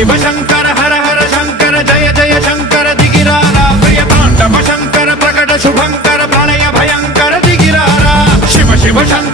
शिव शंकर हर हर शंकर जय जय शंकर दिगिरारा प्रिय तांडव शंकर प्रकट शुभंकर प्रणय भयंकर दिगिरारा शिव शिव शंकर